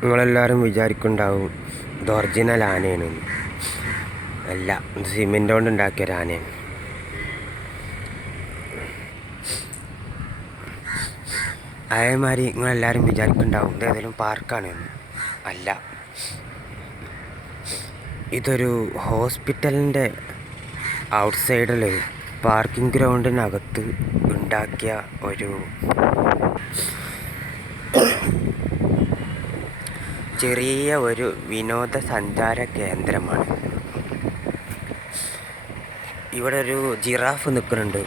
നിങ്ങളെല്ലാവരും വിചാരിക്കുന്നുണ്ടാവും ഇത് ഒറിജിനൽ ആനയാണ്. അല്ല, സിമെൻ്റ് കൊണ്ട് ഉണ്ടാക്കിയൊരു ആനയാണ്. അതേമാതിരി നിങ്ങളെല്ലാവരും വിചാരിക്കുന്നുണ്ടാവും ഇത് ഏതെങ്കിലും പാർക്കാണ്. അല്ല, ഇതൊരു ഹോസ്പിറ്റലിൻ്റെ ഔട്ട് സൈഡിൽ പാർക്കിംഗ് ഗ്രൗണ്ടിനകത്ത് ഉണ്ടാക്കിയ ഒരു ചെറിയ ഒരു വിനോദസഞ്ചാര കേന്ദ്രമാണ്. ഇവിടെ ഒരു ജിറാഫ് നിൽക്കുന്നുണ്ട്.